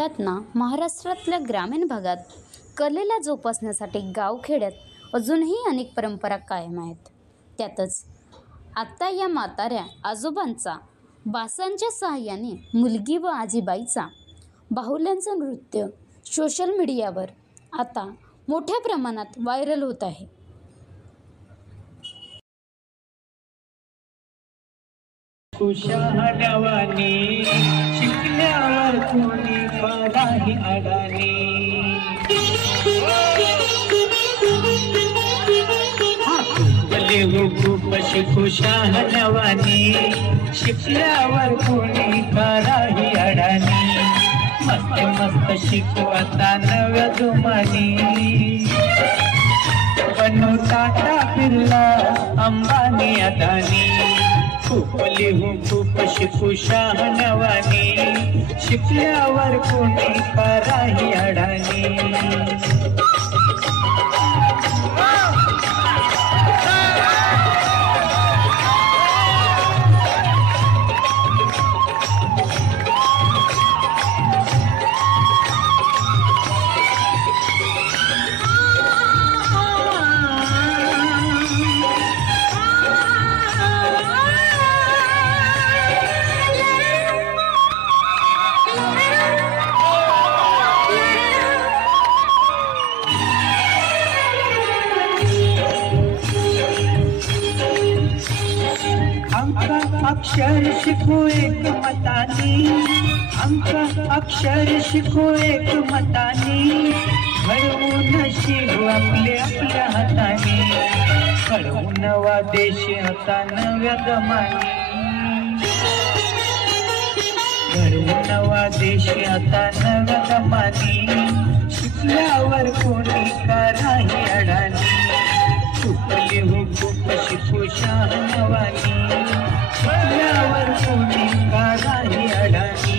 म्हणतात ना, महाराष्ट्रातल्या ग्रामीण भागात कलेला जोपासण्यासाठी गावखेड्यात अजूनही अनेक परंपरा कायम आहेत. त्यातच आता या म्हाताऱ्या आजोबांचा बासांच्या सहाय्याने मुलगी व आजीबाईचा बाहुल्यांचं नृत्य सोशल मीडियावर आता मोठ्या प्रमाणात व्हायरल होत आहे. कुशाहडवानी शिकल्यावर कोणी पराही अडाणी. भले हो खूप खुशाहडवानी शिकल्यावर कोणी पराही अडाणी. मस्त मस्त शिकवता नव्या जुमानी बनू टाटा बिर्ला अंबानी अदानी. खूप लिहू खूप शिकू शहाणवानी शिकल्यावर कोणी कराही अडाणी. अक्षर शिकू एक मतानी अक्षर शिकू एक मतानी. घडवून शिकू आपल्या हाताने घडवून नवा देश आता नव्या दमानी. घडवून नवा देश आता नव्या दमानी. शिकल्यावर कोणी कराही अडाणी. चुकले हो खूप शिकू शहाणवानी शिकल्यावर कोणी कराही अडाणी.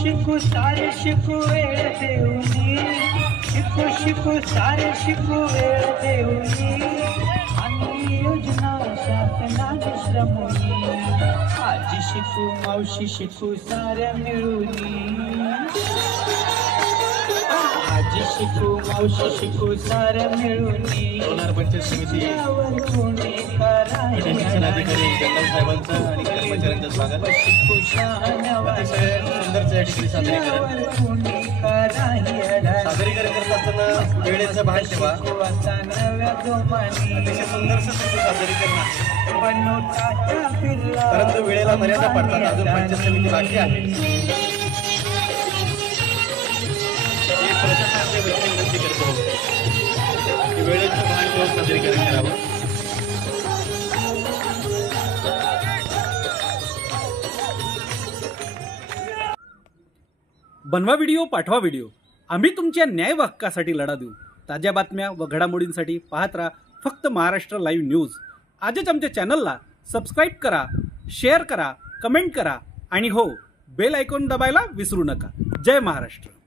शिकू सारे शिकू वेळ देऊनी शिकू सारे शिकू वेळ देऊनी. आणि योजना शासनाने श्रमोनी. आजी शिकू मावशी शिकू साऱ्या मिळूनी. आजी शिकू मावशी शिकू साऱ्या मिळूनी. पंचायत समिती कोणी कराही शिक्षणाधिकारी जनरल साहेबांचं आणि कर्मचाऱ्यांचं स्वागत. शिकू शहाणवानी सुंदरचं या ठिकाणी सादरीकरण करत असताना वेळेचं भान ठेवा. अतिशय सुंदरचं सादरीकरण. परंतु वेळेला मर्यादा पडतात. अजून पंचायत समिती बाकी आहे. प्रशासनाच्या वतीने विनंती करतो की वेळेचं भान ठेवून सादरीकरण करावं. बनवा व्हिडिओ, पाठवा व्हिडिओ. आम्ही तुमच्या न्याय व हक्कासाठी लढा देऊ. ताज्या बातम्या व घडामोडींसाठी पाहत राहा फक्त महाराष्ट्र लाईव्ह न्यूज. आजच आमच्या चॅनलला सबस्क्राईब करा, शेअर करा, कमेंट करा आणि हो, बेल आयकॉन दाबायला विसरू नका. जय महाराष्ट्र.